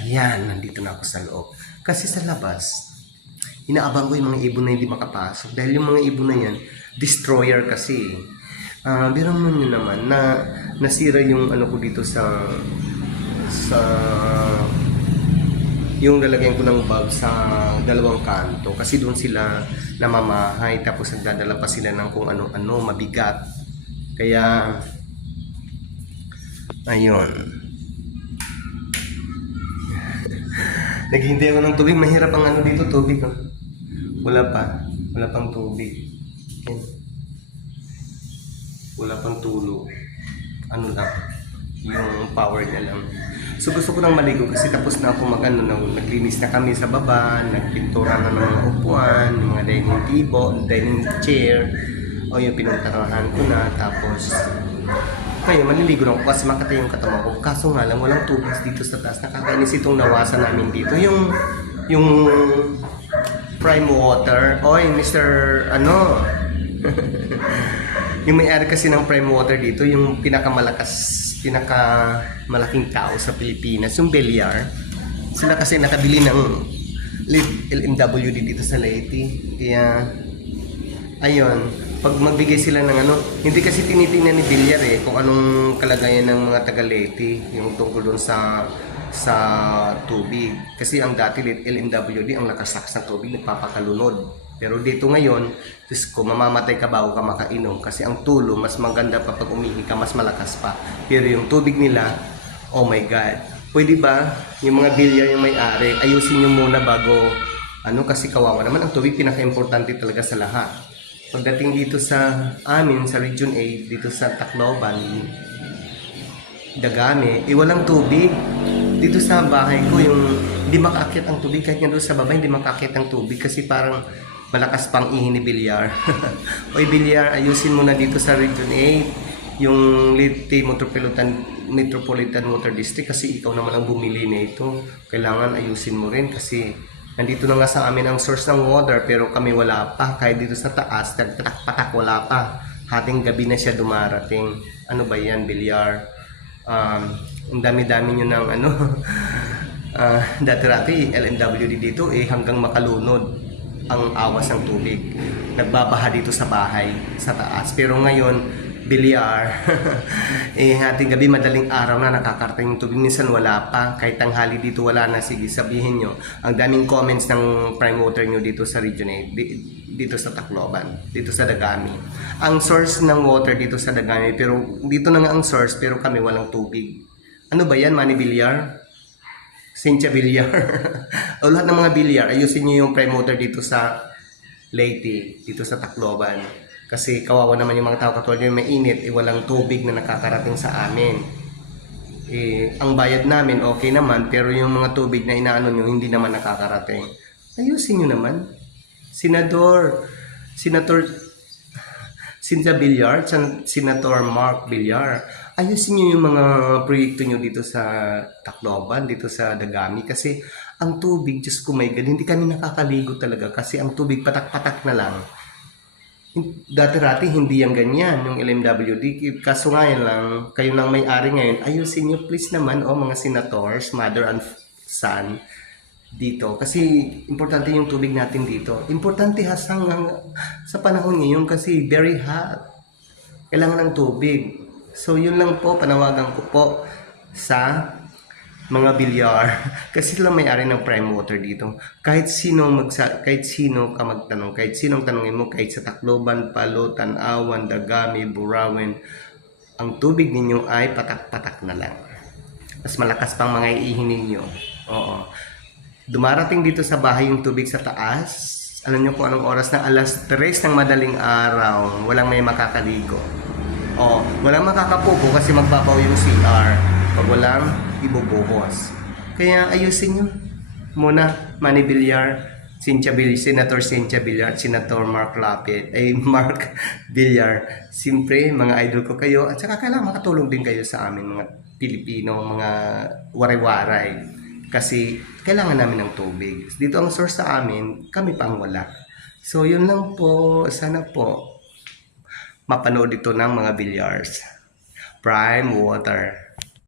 Ayan, nandito na ako sa loob. Kasi sa labas, inaabang ko yung mga ibon na hindi makapasok. Dahil yung mga ibon na yan, destroyer kasi. Biro mo nyo naman na nasira yung ano ko dito sa yung lalagyan ko ng bulb sa dalawang kanto kasi doon sila namamahay tapos nagdadala pa sila ng kung ano-ano mabigat. Kaya ayun. Naghihintay ako ng tubig. Mahirap ang ano dito, tubig. Oh. Wala pa. Wala pang tubig. Yan. Wala pang tulo. Ano lang. Yung power niya lang. So gusto ko nang maligo kasi tapos na ako naglinis na kami sa baba, nagpintura na ng mga upuan, mga dining chair, o yung pinuntahan ko na, tapos ngayon maliligo na ako kasi makatay yung katawan ko. Kaso nga lang walang tubig dito sa taas. Nakakainis itong nawasan namin dito. Yung prime water. Oy, Mr. Ano? Yung may-ari kasi ng prime water dito, yung pinakamalaking tao sa Pilipinas, yung Beliar. Sila kasi nakabili ng LMWD dito sa Leyte. Kaya, ayun, pag magbigay sila ng ano, hindi kasi tinitingnan ni Beliar kung anong kalagayan ng mga taga Leyte, yung tungkol doon sa tubig. Kasi ang dati LMWD, ang nakasaks ng tubig, nagpapakalunod. Pero dito ngayon, Diyos ko, mamamatay ka bago ka makainom. Kasi ang tulo, mas maganda pa pag umihi ka, mas malakas pa. Pero yung tubig nila, oh my God. Pwede ba, yung mga Beliar yung may-ari, ayusin nyo muna bago, kasi kawawa naman. Ang tubig, pinaka-importante talaga sa lahat. Pagdating dito sa amin, sa Region 8, dito sa Tacloban, Dagami, walang tubig. Dito sa bahay ko, yung hindi makaakyat ang tubig. Kahit nga doon sa baba, hindi makaakyat ang tubig kasi parang malakas pang ihi ni Beliar. Oy Beliar, ayusin mo na dito sa Region 8 yung Leyte Metropolitan Water District kasi ikaw naman ang bumili nito. Kailangan ayusin mo rin kasi nandito na nga sa amin ang source ng water pero kami wala pa. Kahit dito sa taas, nagpatak-patak wala pa. Hating gabi na siya dumarating. Ano ba yan, Beliar? Ang dami-dami nyo ng dati-rati LMWD dito hanggang makalunod ang awas ng tubig. Nagbabaha dito sa bahay, sa taas. Pero ngayon, Beliar, hating gabi, madaling araw na nakakarating yung tubig. Minsan wala pa. Kahit tanghali dito wala na. Sige, sabihin nyo. Ang daming comments ng prime water nyo dito sa Region 8, dito sa Tacloban, dito sa Dagami. Ang source ng water dito sa Dagami, pero dito na nga ang source, pero kami walang tubig. Ano ba yan, Manny Beliar? Cynthia Beliar. O lahat ng mga Beliar, ayusin nyo yung prime water dito sa Leyte, dito sa Tacloban. Kasi kawawa naman yung mga tao katulad yung mainit, walang tubig na nakakarating sa amin. Ang bayad namin, okay naman, pero yung mga tubig na inaano nyo, hindi naman nakakarating. Ayusin nyo naman. Senator Cynthia Beliar, Senator Mark Beliar, ayusin nyo yung mga proyekto nyo dito sa Tacloban, dito sa Dagami. Kasi ang tubig, Diyos ko my God, hindi kami nakakaligo talaga. Kasi ang tubig patak-patak na lang. Dati-rati hindi yan ganyan, yung LMWD. Kaso ngayon lang, kayo nang may-ari ngayon, ayusin nyo please naman, mga senators, mother and son, dito. Kasi importante yung tubig natin dito. Importante sa panahon ngayon kasi very hot. Kailangan ng tubig. So yun lang po, panawagan ko po sa mga Beliar. Kasi sila may-ari ng prime water dito. Kahit sino ka magtanong, kahit sinong tanongin mo, kahit sa Tacloban, Palo, Tanawan, Dagami, Burawen, ang tubig ninyo ay patak-patak na lang. Mas malakas pang mga iihin ninyo. Oo. Dumarating dito sa bahay yung tubig sa taas. Alam nyo kung anong oras na? Alas 3 ng madaling araw. Walang may makakaligo. Walang makakapupo kasi magbabaw yung CR. Pag walang, ibubuhos. Kaya ayusin nyo muna, Manny Beliar, Senator Cynthia Beliar, Senator Mark Beliar. Siyempre, mga idol ko kayo. At saka kailangan makatulong din kayo sa amin, mga Pilipino, mga waray-waray. Kasi kailangan namin ng tubig. Dito ang source sa amin, kami pang wala. So yun lang po, sana po mapanood ito ng mga Beliars. Prime water.